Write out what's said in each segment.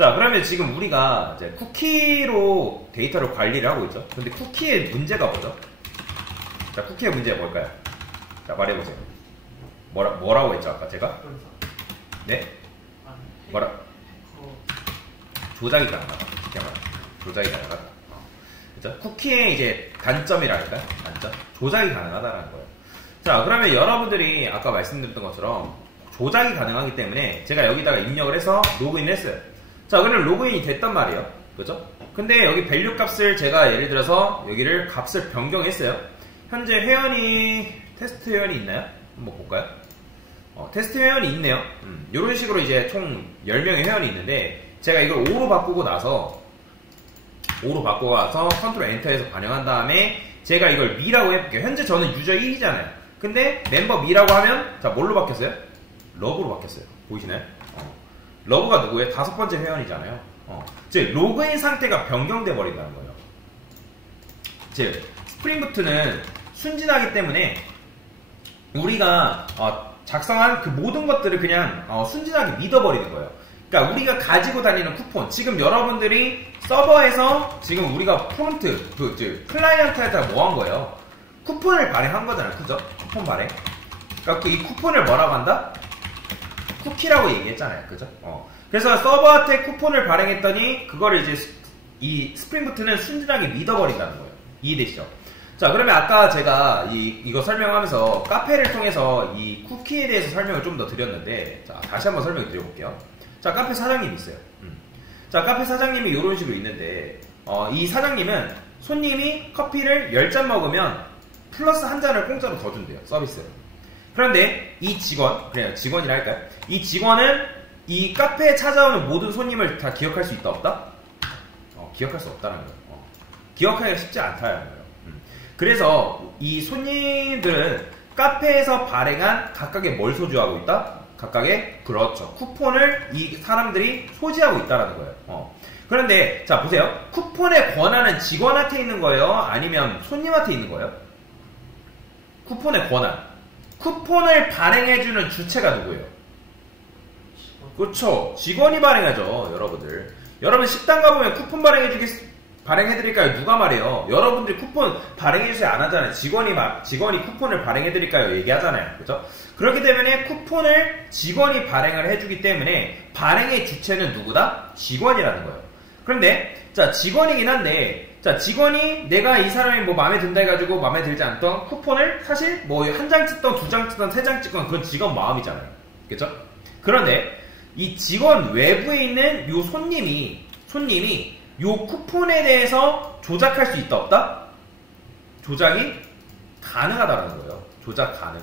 자, 그러면 지금 우리가 이제 쿠키로 데이터를 관리를 하고 있죠. 근데 쿠키의 문제가 뭐죠? 자, 쿠키의 문제가 뭘까요? 자, 말해보세요. 뭐라고 했죠, 아까 제가? 네? 뭐라? 조작이 가능하다. 조작이 가능하다. 그죠? 쿠키의 이제 단점이랄까요? 단점? 조작이 가능하다라는 거예요. 자, 그러면 여러분들이 아까 말씀드렸던 것처럼 조작이 가능하기 때문에 제가 여기다가 입력을 해서 로그인을 했어요. 자, 그러면 로그인이 됐단 말이에요. 그죠? 근데 여기 밸류 값을 제가 예를 들어서 여기를 값을 변경했어요. 현재 회원이, 테스트 회원이 있나요? 한번 볼까요? 테스트 회원이 있네요. 이런 식으로 이제 총 10명의 회원이 있는데 제가 이걸 5로 바꾸고 나서 컨트롤 엔터에서 반영한 다음에 제가 이걸 미라고 해볼게요. 현재 저는 유저 1이잖아요. 근데 멤버 미라고 하면 자, 뭘로 바뀌었어요? 러브로 바뀌었어요. 보이시나요? 러브가 누구예요? 5번째 회원이잖아요. 즉 로그인 상태가 변경돼 버린다는 거예요. 즉 스프링부트는 순진하기 때문에 우리가 작성한 그 모든 것들을 그냥 순진하게 믿어버리는 거예요. 그러니까 우리가 가지고 다니는 쿠폰, 지금 여러분들이 서버에서 지금 우리가 프론트, 클라이언트에다 뭐 한 거예요? 쿠폰을 발행한 거잖아요. 그죠? 쿠폰 발행. 그러니까 이 쿠폰을 뭐라고 한다? 쿠키라고 얘기했잖아요. 그죠? 그래서 서버한테 쿠폰을 발행했더니 그거를 이제 이 스프링부트는 순진하게 믿어버린다는 거예요. 이해되시죠? 자, 그러면 아까 제가 이거 설명하면서 카페를 통해서 이 쿠키에 대해서 설명을 좀 더 드렸는데, 자, 다시 한번 설명을 드려볼게요. 자, 카페 사장님이 있어요. 자, 카페 사장님이 이런 식으로 있는데, 이 사장님은 손님이 커피를 10잔 먹으면 플러스 한 잔을 공짜로 더 준대요. 서비스를. 그런데 이 직원, 그래요. 직원이라 할까요? 이 직원은 이 카페에 찾아오는 모든 손님을 다 기억할 수 있다, 없다? 기억할 수 없다는 거예요. 기억하기가 쉽지 않다는 거예요. 그래서 이 손님들은 카페에서 발행한 각각의 뭘 소지하고 있다? 각각의, 그렇죠, 쿠폰을 이 사람들이 소지하고 있다는 거예요. 그런데 자, 보세요. 쿠폰의 권한은 직원한테 있는 거예요? 아니면 손님한테 있는 거예요? 쿠폰의 권한. 쿠폰을 발행해주는 주체가 누구예요? 그렇죠, 직원이 발행하죠. 여러분 식당 가보면 쿠폰 발행해드릴까요? 누가 말해요? 여러분들이 쿠폰 발행해주세요 안 하잖아요. 직원이 쿠폰을 발행해드릴까요? 얘기하잖아요. 그죠? 그렇기 때문에 쿠폰을 직원이 발행을 해주기 때문에 발행의 주체는 누구다? 직원이라는 거예요. 그런데 자, 직원이긴 한데, 자, 직원이 내가 이 사람이 뭐 마음에 든다 해가지고 마음에 들지 않던 쿠폰을 사실 뭐 한 장 찍던 2장 찍던 3장 찍던 그건 직원 마음이잖아요. 그죠? 그런데 이 직원 외부에 있는 요 손님이 요 쿠폰에 대해서 조작할 수 있다, 없다? 조작이 가능하다는 거예요. 조작 가능.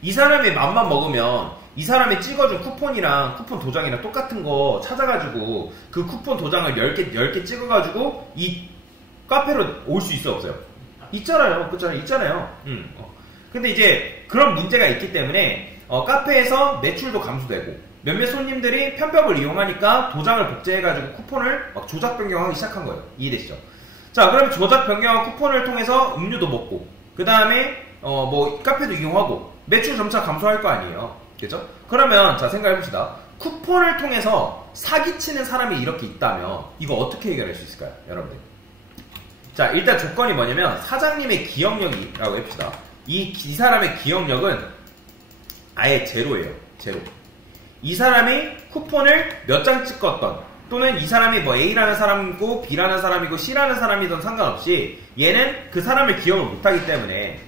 이 사람의 맘만 먹으면 이 사람이 찍어준 쿠폰이랑 쿠폰 도장이랑 똑같은 거 찾아가지고 그 쿠폰 도장을 10개 찍어가지고 이 카페로 올 수 있어, 없어요? 있잖아요. 그렇잖아요. 있잖아요. 근데 이제 그런 문제가 있기 때문에 카페에서 매출도 감소되고 몇몇 손님들이 편법을 이용하니까 도장을 복제해가지고 쿠폰을 막 조작 변경하기 시작한 거예요. 이해되시죠? 자, 그러면 조작 변경한 쿠폰을 통해서 음료도 먹고 그 다음에 뭐 카페도 이용하고 매출 점차 감소할 거 아니에요. 그죠? 그러면 자, 생각해봅시다. 쿠폰을 통해서 사기치는 사람이 이렇게 있다면 이거 어떻게 해결할 수 있을까요? 여러분들. 자, 일단 조건이 뭐냐면 사장님의 기억력이라고 해봅시다. 이 사람의 기억력은 아예 제로예요. 제로. 이 사람이 쿠폰을 몇 장 찍었던, 또는 이 사람이 뭐 A라는 사람이고 B라는 사람이고 C라는 사람이든 상관없이 얘는 그 사람을 기억을 못하기 때문에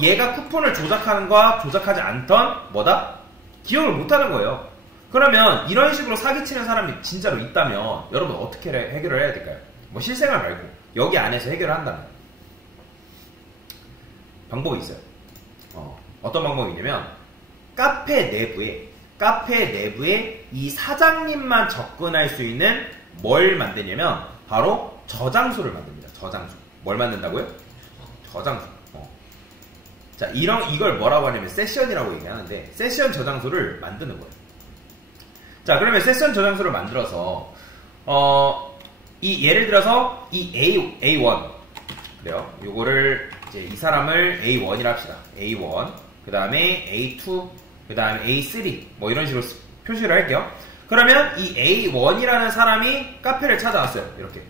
얘가 쿠폰을 조작하는 거와 조작하지 않던 뭐다? 기억을 못하는 거예요. 그러면 이런 식으로 사기치는 사람이 진짜로 있다면 여러분 어떻게 해결을 해야 될까요? 뭐 실생활 말고 여기 안에서 해결을 한다면 방법이 있어요. 어떤 방법이냐면 카페 내부에 이 사장님만 접근할 수 있는 뭘 만드냐면 바로 저장소를 만듭니다. 저장소. 뭘 만든다고요? 저장소. 자, 이걸 뭐라고 하냐면 세션이라고 얘기하는데 세션 저장소를 만드는 거예요. 자, 그러면 세션 저장소를 만들어서 예를 들어서 이 A1 그래요. 요거를 이제 이 사람을 A1이라 합시다. A1 그 다음에 A2 그 다음에 A3 뭐 이런 식으로 표시를 할게요. 그러면 이 A1이라는 사람이 카페를 찾아왔어요. 이렇게.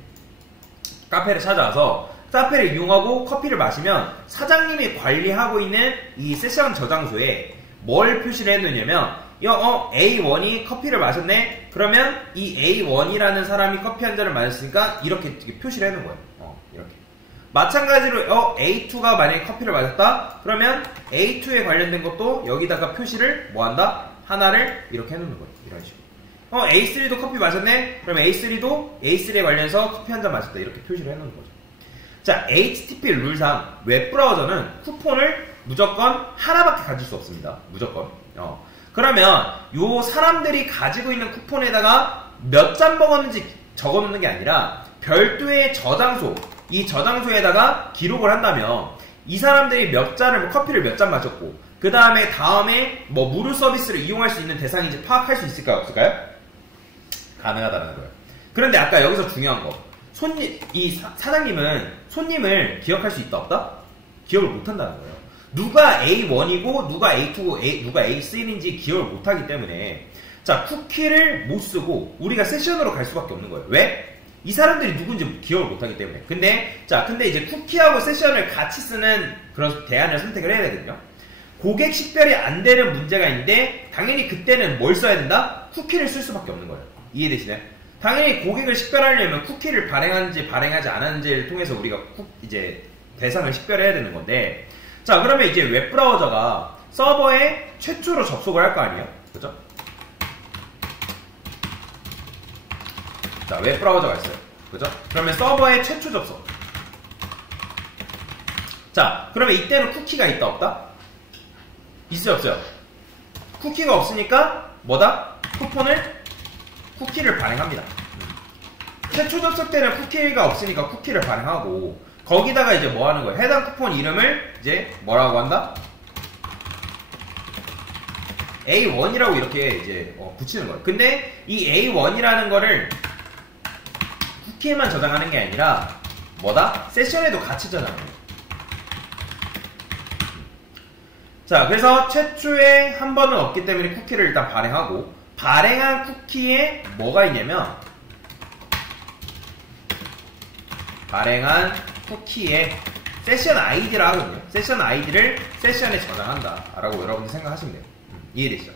카페를 찾아와서 카페를 이용하고 커피를 마시면 사장님이 관리하고 있는 이 세션 저장소에 뭘 표시를 해놓냐면 A1이 커피를 마셨네? 그러면 이 A1이라는 사람이 커피 한 잔을 마셨으니까 이렇게 표시를 해놓은 거예요. 이렇게. 마찬가지로 A2가 만약에 커피를 마셨다? 그러면 A2에 관련된 것도 여기다가 표시를 뭐 한다? 하나를 이렇게 해놓는 거예요. 이런 식으로. A3도 커피 마셨네? 그럼 A3도 A3에 관련해서 커피 한 잔 마셨다. 이렇게 표시를 해놓는 거죠. 자, HTTP 룰상 웹브라우저는 쿠폰을 무조건 하나밖에 가질 수 없습니다. 무조건. 그러면 요 사람들이 가지고 있는 쿠폰에다가 몇 잔 먹었는지 적어놓는 게 아니라 별도의 저장소, 이 저장소에다가 기록을 한다면 이 사람들이 몇 잔을 커피를 몇 잔 마셨고 그 다음에 뭐 무료 서비스를 이용할 수 있는 대상인지 파악할 수 있을까요? 없을까요? 가능하다는 거예요. 그런데 아까 여기서 중요한 거, 사장님은 손님을 기억할 수 있다 없다? 기억을 못한다는 거예요. 누가 A1이고 누가 A2고 누가 A3인지 기억을 못하기 때문에 자, 쿠키를 못 쓰고 우리가 세션으로 갈 수밖에 없는 거예요. 왜? 이 사람들이 누군지 기억을 못하기 때문에. 근데 이제 쿠키하고 세션을 같이 쓰는 그런 대안을 선택을 해야 되거든요. 고객 식별이 안 되는 문제가 있는데 당연히 그때는 뭘 써야 된다? 쿠키를 쓸 수밖에 없는 거예요. 이해되시나요? 당연히 고객을 식별하려면 쿠키를 발행하는지 발행하지 않았는지를 통해서 우리가 이제 대상을 식별해야 되는 건데, 자, 그러면 이제 웹브라우저가 서버에 최초로 접속을 할 거 아니에요? 그죠? 자, 웹브라우저가 있어요. 그죠? 그러면 서버에 최초 접속. 자, 그러면 이때는 쿠키가 있다 없다? 있어요 없어요? 쿠키가 없으니까 뭐다? 쿠키를 발행합니다. 최초 접속 때는 쿠키가 없으니까 쿠키를 발행하고 거기다가 이제 뭐 하는 거예요? 해당 쿠폰 이름을 이제 뭐라고 한다? A1이라고 이렇게 이제 붙이는 거예요. 근데 이 A1이라는 거를 쿠키에만 저장하는 게 아니라 뭐다? 세션에도 같이 저장해요. 자, 그래서 최초에 한 번은 없기 때문에 쿠키를 일단 발행하고, 발행한 쿠키에 뭐가 있냐면 발행한 쿠키에 세션 아이디를 하거든요. 세션 아이디를 세션에 저장한다 라고 여러분들 생각하시면 돼요. 이해되시죠?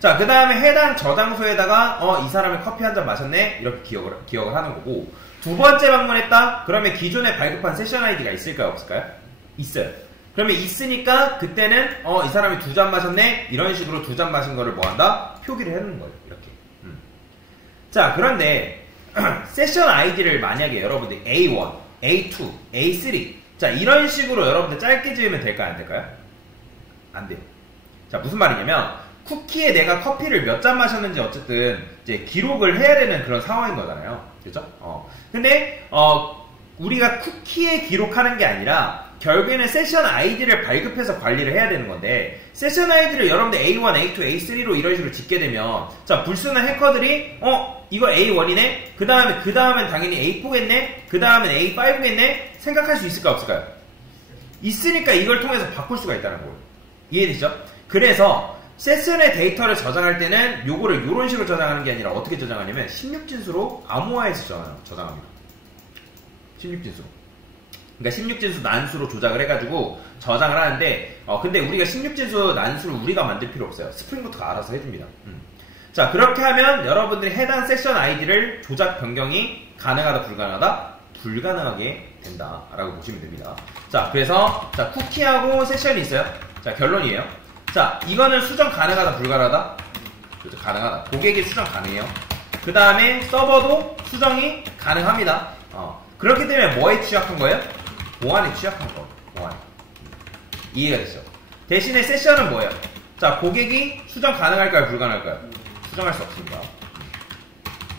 자, 그 다음에 해당 저장소에다가 이 사람이 커피 한 잔 마셨네? 이렇게 기억을 하는 거고, 두 번째 방문했다? 그러면 기존에 발급한 세션 아이디가 있을까요? 없을까요? 있어요. 그러면 있으니까 그때는 이 사람이 2잔 마셨네? 이런 식으로 2잔 마신 거를 뭐 한다? 표기를 해놓는 거예요. 이렇게. 자, 그런데 세션 아이디를 만약에 여러분들 A1, A2, A3 자, 이런 식으로 여러분들 짧게 지으면 될까요? 안 될까요? 안 돼요. 자, 무슨 말이냐면 쿠키에 내가 커피를 몇 잔 마셨는지 어쨌든 이제 기록을 해야 되는 그런 상황인 거잖아요. 그죠? 근데 우리가 쿠키에 기록하는 게 아니라 결국에는 세션 아이디를 발급해서 관리를 해야 되는 건데, 세션 아이디를 여러분들 A1, A2, A3로 이런 식으로 짓게 되면 자, 불순한 해커들이 이거 A1이네? 그 다음엔 당연히 A4겠네? 그 다음엔 A5겠네? 생각할 수 있을까 없을까요? 있으니까 이걸 통해서 바꿀 수가 있다는 거예요. 이해되시죠? 그래서 세션의 데이터를 저장할 때는 요거를 요런 식으로 저장하는 게 아니라 어떻게 저장하냐면 16진수로 암호화해서 저장합니다. 16진수. 그러니까 16진수 난수로 조작을 해가지고 저장을 하는데, 근데 우리가 16진수 난수를 우리가 만들 필요 없어요. 스프링부트가 알아서 해줍니다. 자, 그렇게 하면 여러분들이 해당 세션 아이디를 조작 변경이 가능하다 불가능하다? 불가능하게 된다라고 보시면 됩니다. 자, 그래서 자, 쿠키하고 세션이 있어요. 자, 결론이에요. 자, 이거는 수정 가능하다 불가능하다? 그렇죠, 가능하다. 고객이 수정 가능해요. 그 다음에 서버도 수정이 가능합니다. 그렇기 때문에 뭐에 취약한 거예요? 보안에 취약한 거. 보안. 이해가 됐죠? 대신에 세션은 뭐예요? 자, 고객이 수정 가능할까요? 불가능할까요? 수정할 수 없습니다.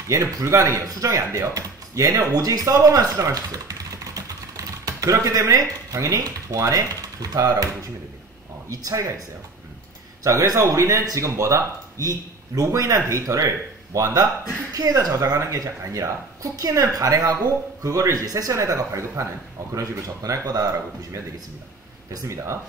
얘는 불가능해요. 수정이 안 돼요. 얘는 오직 서버만 수정할 수 있어요. 그렇기 때문에 당연히 보안에 좋다라고 보시면 됩니다. 이 차이가 있어요. 자, 그래서 우리는 지금 뭐다? 이 로그인한 데이터를 뭐 한다? 쿠키에다 저장하는 게 아니라 쿠키는 발행하고 그거를 이제 세션에다가 발급하는 그런 식으로 접근할 거다라고 보시면 되겠습니다. 됐습니다.